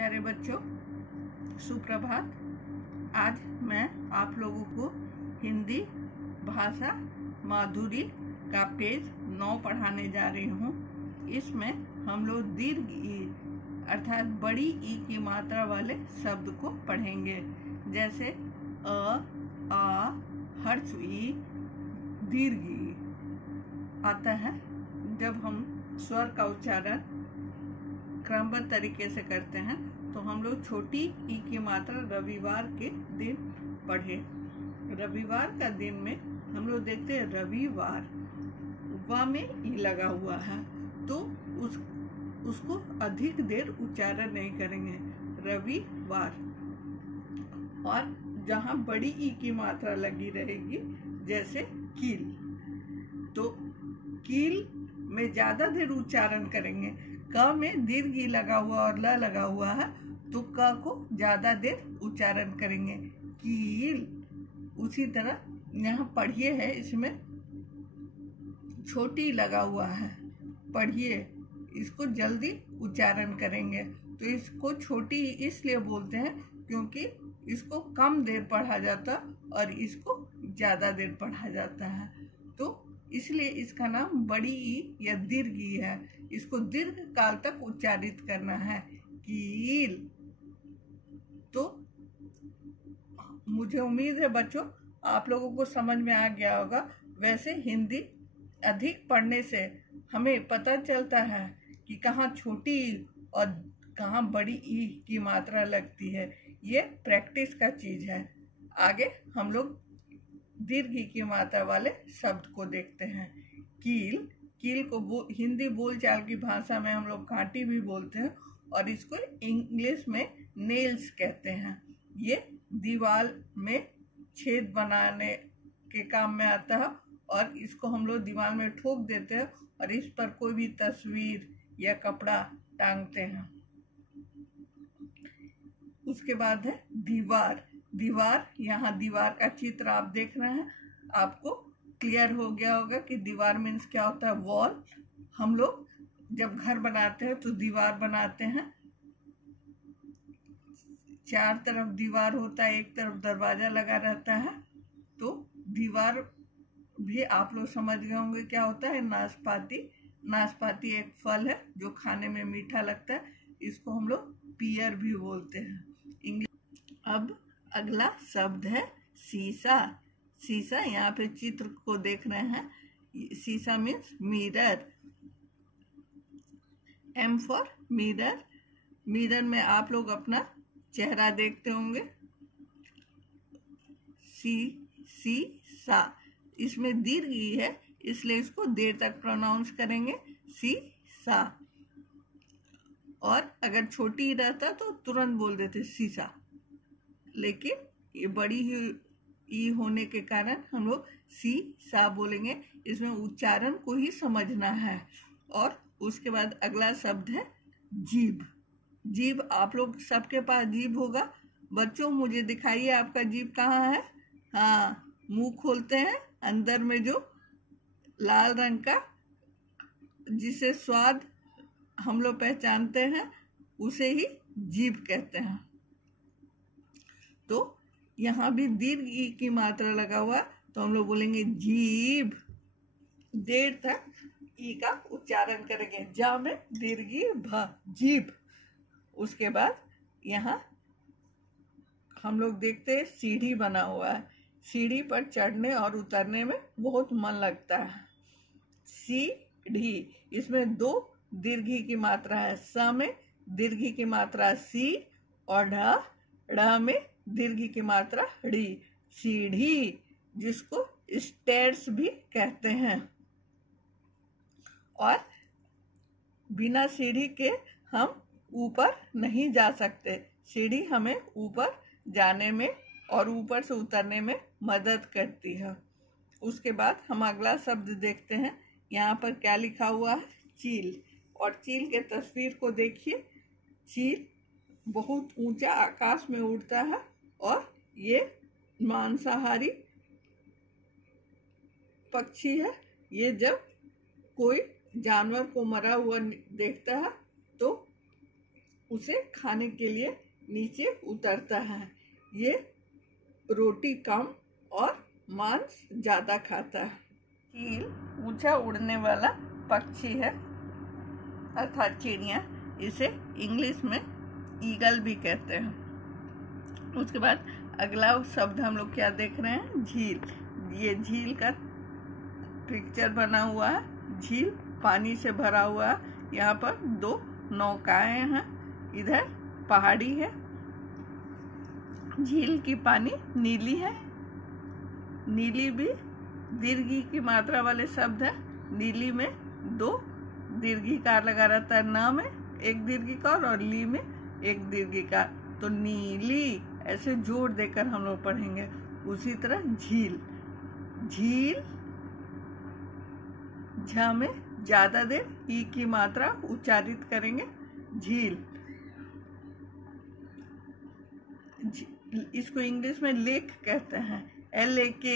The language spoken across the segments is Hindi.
प्यारे बच्चों, सुप्रभात। आज मैं आप लोगों को हिंदी भाषा माधुरी का पेज 9 पढ़ाने जा रही हूँ। इसमें हम लोग दीर्घ ई अर्थात बड़ी ई की मात्रा वाले शब्द को पढ़ेंगे, जैसे अ, आ, हर्ष ई, दीर्घ ई आता है। जब हम स्वर का उच्चारण क्रमबद्ध तरीके से करते हैं तो हम लोग छोटी ई की मात्रा रविवार के दिन पढ़े। रविवार का दिन में हम लोग देखते हैं रविवार, वा में ई लगा हुआ है तो उसको अधिक देर उच्चारण नहीं करेंगे, रविवार। और जहाँ बड़ी ई की मात्रा लगी रहेगी, जैसे कील, तो कील में ज्यादा देर उच्चारण करेंगे। क में दीर्घ ई लगा हुआ और ल लगा हुआ है तो क को ज्यादा देर उच्चारण करेंगे, कील। उसी तरह यहाँ पढ़िए है, इसमें छोटी लगा हुआ है, पढ़िए, इसको जल्दी उच्चारण करेंगे तो इसको छोटी इसलिए बोलते हैं क्योंकि इसको कम देर पढ़ा जाता और इसको ज्यादा देर पढ़ा जाता है, तो इसलिए इसका नाम बड़ी ई या दीर्घ ई है। इसको दीर्घ काल तक उच्चारित करना है, कील। तो मुझे उम्मीद है बच्चों आप लोगों को समझ में आ गया होगा। वैसे हिंदी अधिक पढ़ने से हमें पता चलता है कि कहाँ छोटी ई और कहाँ बड़ी ई की मात्रा लगती है। ये प्रैक्टिस का चीज है। आगे हम लोग दीर्घ ई की मात्रा वाले शब्द को देखते हैं। कील, कील को हिंदी बोलचाल की भाषा में हम लोग कांटी भी बोलते हैं और इसको इंग्लिश में नेल्स कहते हैं। ये दीवार में छेद बनाने के काम में आता है और इसको हम लोग दीवार में ठोक देते हैं और इस पर कोई भी तस्वीर या कपड़ा टांगते हैं। उसके बाद है दीवार। दीवार, यहाँ दीवार का चित्र आप देख रहे हैं, आपको क्लियर हो गया होगा कि दीवार मीन्स क्या होता है, वॉल। हम लोग जब घर बनाते हैं तो दीवार बनाते हैं, चार तरफ दीवार होता है, एक तरफ दरवाजा लगा रहता है। तो दीवार भी आप लोग समझ गए होंगे क्या होता है, नाशपाती। नाशपाती एक फल है जो खाने में मीठा लगता है, इसको हम लोग पियर भी बोलते हैं इंग्लिश। अब अगला शब्द है शीशा। शीशा, यहाँ पे चित्र को देख रहे हैं, शीशा means mirror. M for mirror. Mirror में आप लोग अपना चेहरा देखते होंगे। सा, इसमें दीर्घ ई है इसलिए इसको देर तक प्रोनाउंस करेंगे, सी सा। और अगर छोटी रहता तो तुरंत बोल देते शीशा, लेकिन ये बड़ी ही ई होने के कारण हम लोग सी सा बोलेंगे। इसमें उच्चारण को ही समझना है। और उसके बाद अगला शब्द है जीभ। जीभ, आप लोग सबके पास जीभ होगा। बच्चों मुझे दिखाइए आपका जीभ कहाँ है। हाँ, मुंह खोलते हैं, अंदर में जो लाल रंग का जिसे स्वाद हम लोग पहचानते हैं उसे ही जीभ कहते हैं। तो यहाँ भी दीर्घ ई की मात्रा लगा हुआ तो हम लोग बोलेंगे जीभ। देर तक ई का उच्चारण करेंगे, जा में दीर्घी भ, जीभ। उसके बाद यहाँ हम लोग देखते हैं सीढ़ी बना हुआ है। सीढ़ी पर चढ़ने और उतरने में बहुत मन लगता है। सीढ़ी, इसमें 2 दीर्घी की मात्रा है, स में दीर्घी की मात्रा सी और ढ में दीर्घी की मात्रा ड़ी, सीढ़ी, जिसको स्टेयर्स भी कहते हैं। और बिना सीढ़ी के हम ऊपर नहीं जा सकते। सीढ़ी हमें ऊपर जाने में और ऊपर से उतरने में मदद करती है। उसके बाद हम अगला शब्द देखते हैं। यहाँ पर क्या लिखा हुआ है, चील। और चील के तस्वीर को देखिए। चील बहुत ऊंचा आकाश में उड़ता है और ये मांसाहारी पक्षी है। ये जब कोई जानवर को मरा हुआ देखता है तो उसे खाने के लिए नीचे उतरता है। ये रोटी कम और मांस ज़्यादा खाता है। चील ऊंचा उड़ने वाला पक्षी है अर्थात चिड़िया। इसे इंग्लिश में ईगल भी कहते हैं। उसके बाद अगला शब्द हम लोग क्या देख रहे हैं? झील। ये झील का पिक्चर बना हुआ है। झील पानी से भरा हुआ है। यहाँ पर 2 नौकाएं हैं। इधर पहाड़ी है। झील की पानी नीली है। नीली भी दीर्घी की मात्रा वाले शब्द है। नीली में 2 दीर्घिकार लगा रहता है। न में 1 दीर्घिकार और ली में 1 दीर्घिकार। तो नीली ऐसे जोड़ देकर हम लोग पढ़ेंगे। उसी तरह झील। झील झ में ज्यादा देर ई की मात्रा उच्चारित करेंगे। झील। इसको इंग्लिश में लेक कहते हैं। LAKE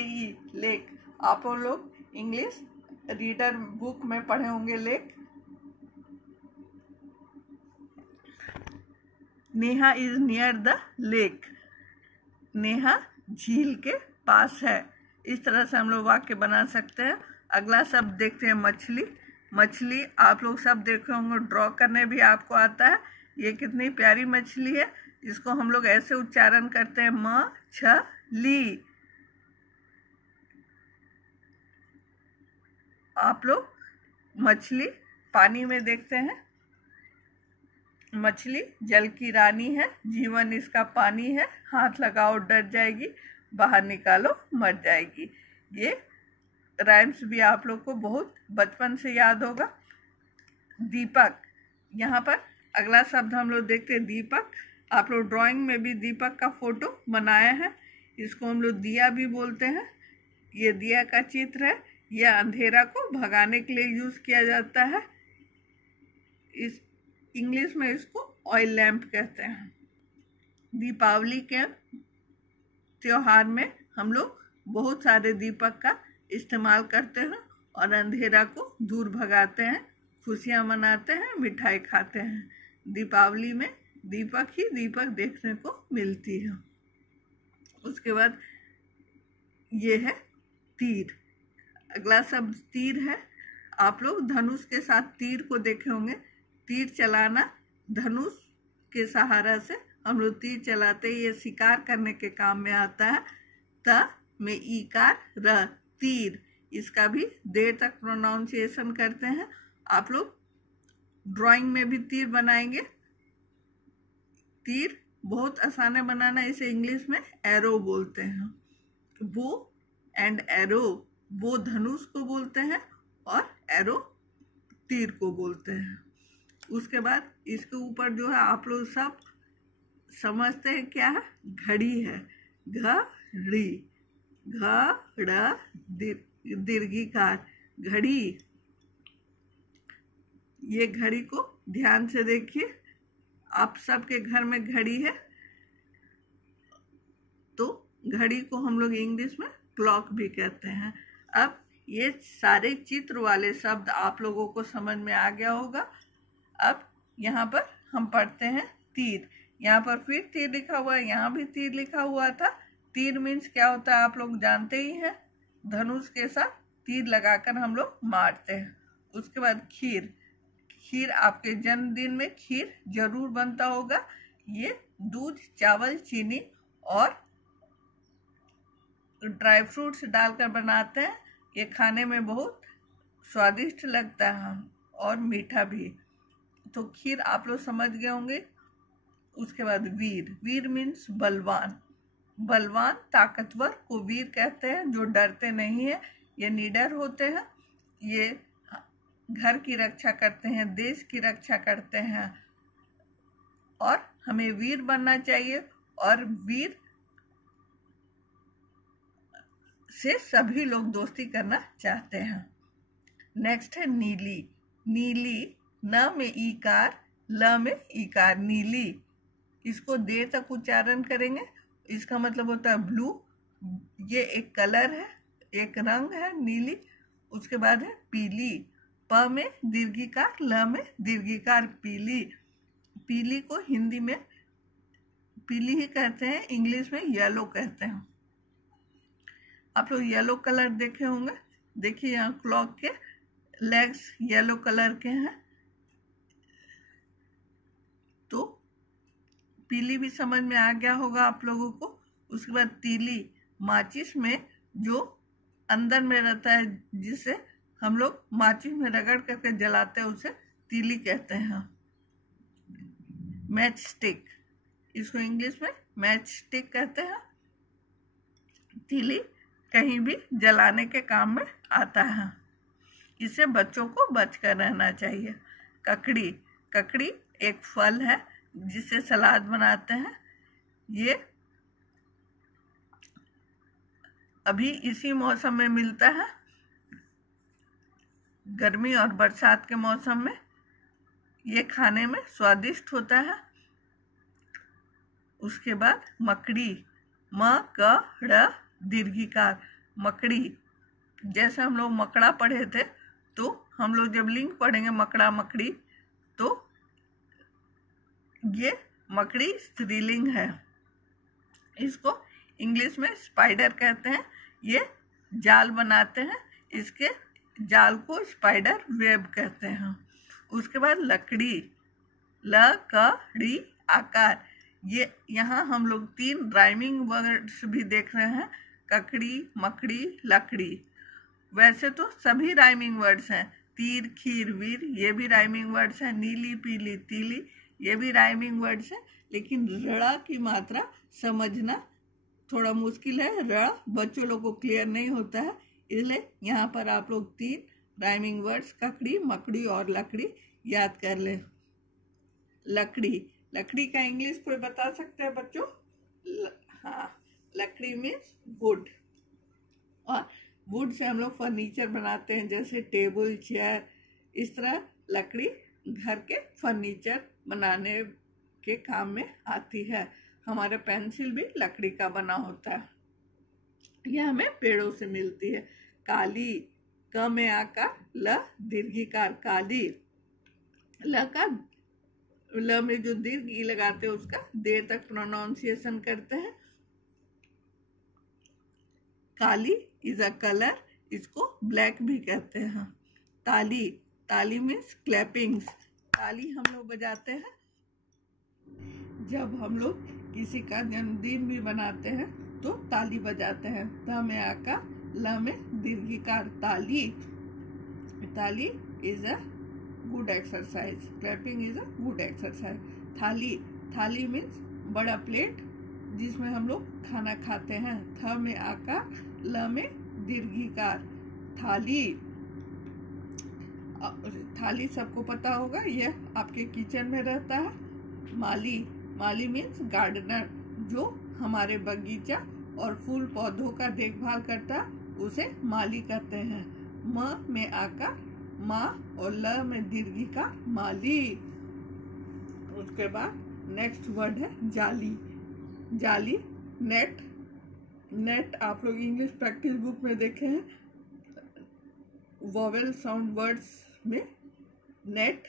lake. आप लोग इंग्लिश रीडर बुक में पढ़े होंगे lake. Neha is near the lake. Neha झील के पास है। इस तरह से हम लोग वाक्य बना सकते हैं। अगला शब्द देखते हैं मछली। मछली आप लोग सब देखे होंगे, ड्रॉ करने भी आपको आता है। ये कितनी प्यारी मछली है। इसको हम लोग ऐसे उच्चारण करते हैं म-छ-ली। आप लोग मछली पानी में देखते हैं। मछली जल की रानी है। जीवन इसका पानी है। हाथ लगाओ डर जाएगी, बाहर निकालो मर जाएगी। ये राइम्स भी आप लोग को बहुत बचपन से याद होगा। दीपक। यहाँ पर अगला शब्द हम लोग देखते हैं दीपक। आप लोग ड्राइंग में भी दीपक का फोटो बनाया है। इसको हम लोग दिया भी बोलते हैं। ये दिया का चित्र है। यह अंधेरा को भगाने के लिए यूज किया जाता है। इस इंग्लिश में इसको ऑयल लैंप कहते हैं। दीपावली के त्योहार में हम लोग बहुत सारे दीपक का इस्तेमाल करते हैं और अंधेरा को दूर भगाते हैं, खुशियां मनाते हैं, मिठाई खाते हैं। दीपावली में दीपक ही दीपक देखने को मिलती है। उसके बाद ये है तीर। अगला शब्द तीर है। आप लोग धनुष के साथ तीर को देखे होंगे। तीर चलाना धनुष के सहारा से हम लोग तीर चलाते हैं। ये शिकार करने के काम में आता है। त में ईकार र, तीर। इसका भी देर तक प्रोनाउंसिएशन करते हैं। आप लोग ड्राइंग में भी तीर बनाएंगे। तीर बहुत आसान है बनाना। इसे इंग्लिश में एरो बोलते हैं। Bow and arrow. बो धनुष को बोलते हैं और एरो तीर को बोलते हैं। उसके बाद इसके ऊपर जो है आप लोग सब समझते हैं क्या है? घड़ी है। घड़ी। घड़ा दीर्घिकार। घड़ी। ये घड़ी को ध्यान से देखिए। आप सबके घर में घड़ी है। तो घड़ी को हम लोग इंग्लिश में क्लॉक भी कहते हैं। अब ये सारे चित्र वाले शब्द आप लोगों को समझ में आ गया होगा। अब यहाँ पर हम पढ़ते हैं तीर। यहाँ पर फिर तीर लिखा हुआ है। यहाँ भी तीर लिखा हुआ था। तीर मीन्स क्या होता है आप लोग जानते ही हैं। धनुष के साथ तीर लगाकर हम लोग मारते हैं। उसके बाद खीर। खीर आपके जन्मदिन में खीर जरूर बनता होगा। ये दूध, चावल, चीनी और ड्राई फ्रूट्स डालकर बनाते हैं। ये खाने में बहुत स्वादिष्ट लगता है और मीठा भी। तो खीर आप लोग समझ गए होंगे। उसके बाद वीर। वीर मीन्स बलवान। बलवान ताकतवर को वीर कहते हैं, जो डरते नहीं है। ये निडर होते हैं। ये घर की रक्षा करते हैं, देश की रक्षा करते हैं और हमें वीर बनना चाहिए। और वीर से सभी लोग दोस्ती करना चाहते हैं। नेक्स्ट है नीली। नीली न में ईकार, ल में ईकार। नीली। इसको देर तक उच्चारण करेंगे। इसका मतलब होता है ब्लू। ये एक कलर है, एक रंग है नीली। उसके बाद है पीली। प में दीर्घिकार, ल में दीर्घिकार। पीली। पीली को हिंदी में पीली ही कहते हैं, इंग्लिश में येलो कहते हैं। आप लोग येलो कलर देखे होंगे। देखिए यहाँ क्लॉक के लेग्स येलो कलर के हैं। तो पीली भी समझ में आ गया होगा आप लोगों को। उसके बाद तीली, माचिस में जो अंदर में रहता है, जिसे हम लोग माचिस में रगड़ करके जलाते हैं, उसे तीली कहते हैं। मैच स्टिक, इसको इंग्लिश में मैच स्टिक कहते हैं। तीली कहीं भी जलाने के काम में आता है। इससे बच्चों को बचकर रहना चाहिए। ककड़ी, ककड़ी एक फल है जिससे सलाद बनाते हैं। ये अभी इसी मौसम में मिलता है, गर्मी और बरसात के मौसम में। ये खाने में स्वादिष्ट होता है। उसके बाद मकड़ी, म-क-ड़ दीर्घिकार, मकड़ी। जैसे हम लोग मकड़ा पढ़े थे, तो हम लोग जब लिंग पढ़ेंगे मकड़ा मकड़ी, तो ये मकड़ी स्त्रीलिंग है। इसको इंग्लिश में स्पाइडर कहते हैं। ये जाल बनाते हैं, इसके जाल को स्पाइडर वेब कहते हैं। उसके बाद लकड़ी, ल-क-ड़ी आकार। ये यहाँ हम लोग 3 राइमिंग वर्ड्स भी देख रहे हैं, ककड़ी, मकड़ी, लकड़ी। वैसे तो सभी राइमिंग वर्ड्स हैं। तीर, खीर, वीर, ये भी राइमिंग वर्ड्स हैं। नीली, पीली, तीली, ये भी राइमिंग वर्ड्स हैं। लेकिन ऋ की मात्रा समझना थोड़ा मुश्किल है। ऋ बच्चों लोग को क्लियर नहीं होता है, इसलिए यहाँ पर आप लोग 3 राइमिंग वर्ड्स ककड़ी, मकड़ी और लकड़ी याद कर ले। लकड़ी, लकड़ी का इंग्लिश कोई बता सकते हैं बच्चों? हाँ, लकड़ी मीन्स वुड। और वुड से हम लोग फर्नीचर बनाते हैं, जैसे टेबल, चेयर। इस तरह लकड़ी घर के फर्नीचर बनाने के काम में आती है। हमारे पेंसिल भी लकड़ी का बना होता है। यह हमें पेड़ों से मिलती है। काली, क में आकार, ल दीर्घिकार, काली। ल में जो दीर्घ ई लगाते हैं, उसका देर तक प्रोनाउंसिएशन करते हैं। काली इज अ कलर, इसको ब्लैक भी कहते हैं। ताली, ताली मीन्स क्लैपिंग्स। ताली हम लोग बजाते हैं जब हम लोग किसी का जन्मदिन भी बनाते हैं, तो ताली बजाते हैं। त में आकार, ल में दीर्घिकार, ताली। ताली is a good exercise, clapping is a good exercise. थाली, थाली मीन्स बड़ा प्लेट जिसमें हम लोग खाना खाते हैं। थ में आकार, ल में दीर्घिकार, थाली। थाली सबको पता होगा, यह आपके किचन में रहता है। माली, माली मीन्स गार्डनर, जो हमारे बगीचा और फूल पौधों का देखभाल करता है, उसे माली कहते हैं। म में आकार, माँ और ल में दीर्घिकार, माली। उसके बाद नेक्स्ट वर्ड है जाली। जाली, नेट। नेट आप लोग इंग्लिश प्रैक्टिस बुक में देखे हैं, वॉवेल साउंड वर्ड्स में नेट।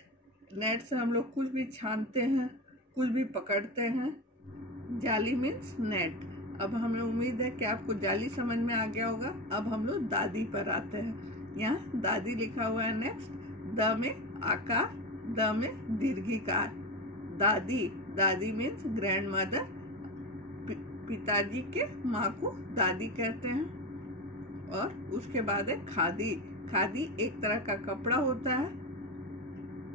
नेट से हम लोग कुछ भी छानते हैं, कुछ भी पकड़ते हैं। जाली मीन्स नेट। अब हमें उम्मीद है कि आपको जाली समझ में आ गया होगा। अब हम लोग दादी पर आते हैं। यहाँ दादी लिखा हुआ है नेक्स्ट। द में आकार, द में दीर्घिकार, दादी। दादी मीन्स ग्रैंड मदर। पिताजी के माँ को दादी कहते हैं। और उसके बाद है खादी। खादी एक तरह का कपड़ा होता है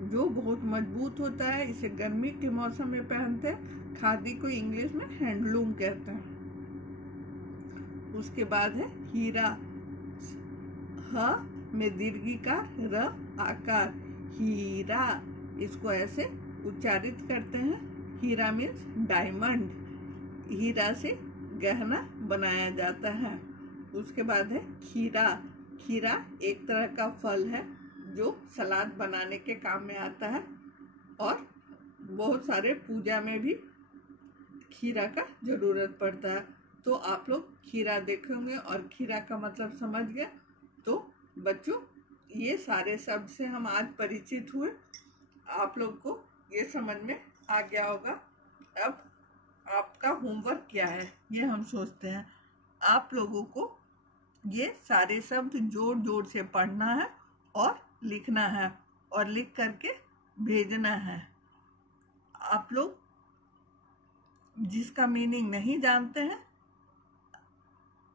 जो बहुत मजबूत होता है, इसे गर्मी के मौसम में पहनते हैं। खादी को इंग्लिश में हैंडलूम कहते हैं। उसके बाद है हीरा। ह में दीर्घिकार, र आकार, हीरा। इसको ऐसे उच्चारित करते हैं। हीरा मीन्स डायमंड। हीरा से गहना बनाया जाता है। उसके बाद है खीरा। खीरा एक तरह का फल है जो सलाद बनाने के काम में आता है, और बहुत सारे पूजा में भी खीरा का जरूरत पड़ता है। तो आप लोग खीरा देखेंगे और खीरा का मतलब समझ गए। तो बच्चों, ये सारे शब्द से हम आज परिचित हुए। आप लोग को ये समझ में आ गया होगा। अब आपका होमवर्क क्या है ये हम सोचते हैं। आप लोगों को ये सारे शब्द जोर जोर से पढ़ना है और लिखना है और लिख करके भेजना है। आप लोग जिसका मीनिंग नहीं जानते हैं,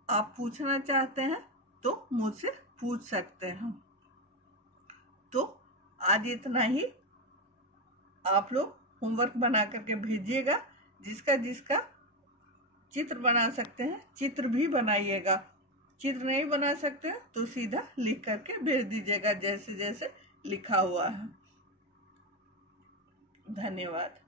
आप पूछना चाहते हैं तो मुझसे पूछ सकते हैं। तो आज इतना ही। आप लोग होमवर्क बना करके भेजिएगा। जिसका जिसका चित्र बना सकते हैं चित्र भी बनाइएगा। चित्र नहीं बना सकते हैं तो सीधा लिख करके भेज दीजिएगा जैसे जैसे लिखा हुआ है। धन्यवाद।